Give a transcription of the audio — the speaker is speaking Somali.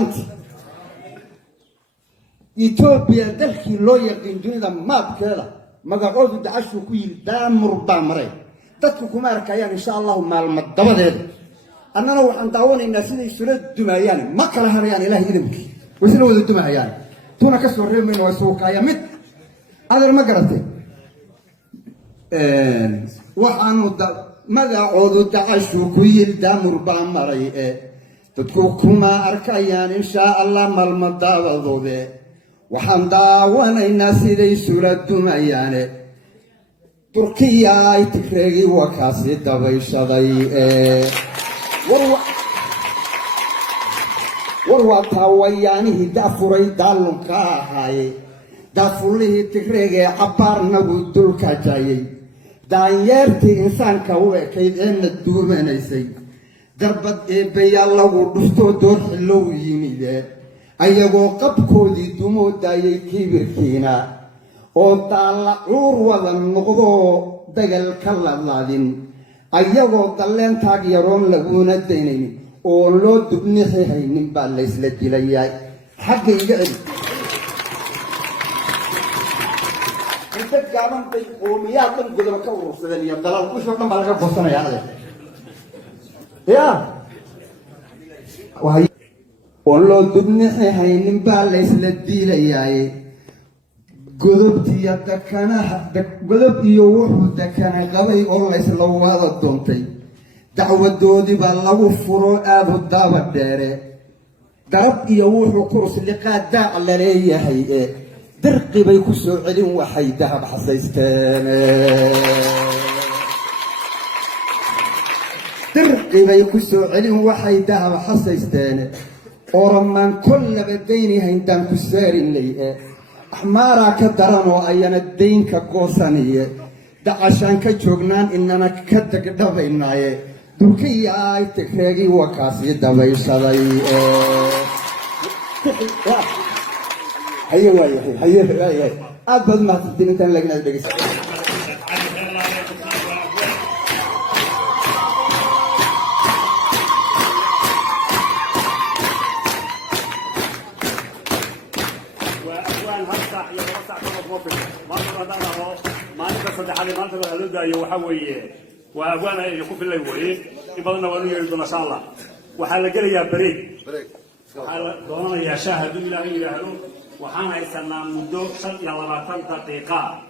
maalintii Ethiopia dalkii loo yaqaan dunida maabkeeda magacoodu dacashu ku yiri daamur baa maray dadku kuma arkayaan insha Allah maalmad dabadeeda annana waxaan daawanaynaa siday sura dumayaan ma kala harayaan ilaahay idinki wasila wada dumayaan tuna ka soo reemayna waa soo kaaya mid adeer ma garatay waxaanu magacoodu dacashu ku yiri daamur baa maray dadku kuma arkayaan insha Allah maalmad dabadeeda waxaan daawanaynaa siday sura dumayaan Turkiya ay tigreegi waa kaasi dabayshaday warwa tawayaanihi daafuray daalunka ahaay daafulihii tigreege cabaarna wuu dulka jaayay daanyeertii insaanka u ekayd eena duumanaysay darbad eebbayaal lagu dhuftoo door xillow yimid ayagoo qabkoodii dumoo daayay kibirkiina oo daalla cuur wada noqdoo dagal ka ladlaadin ayagoo dalleentaag yaroon laguna daynayn oo loo dubnixi haynin baa laysla dilayay xagga iga celi inta gaaban bay qoomiyaad dhan godoba ka urursadeen iyo dalal kushoo dhan baa laga goosanayaa adeer yaa oo loo dubnixi haynin baa laysla dilayay godobtiya dakanaha godob iyo wuxuu dakana qabay oo laysla wada doontay dacwadoodii baa lagu furo aadu daaba dheere darab iyo wuxuu kurus liqaadaa la leeyahay dirqi bay ku soo celin waxay dahab xasaysteen dirqi bay ku soo celin waxay dahab xasaysteen oraman kullaba deynihayn daan ku saarinay أحمارا كدرانو أيانا الدين كقوسانية دعشان كجوغنان إننا كدك دبيناي تركيا أي تكريغي وكاسي دبي صداي هيا واي هيا أبد ما تدين تان لقنا البيس وأبوانا يكون الليل وإيه يبغى نقول يريد ما شاء الله وحال جري يا بريك وحال دونا يا شاهد إلى أن يهلو وحنا يسمى مدة 5 دقيقة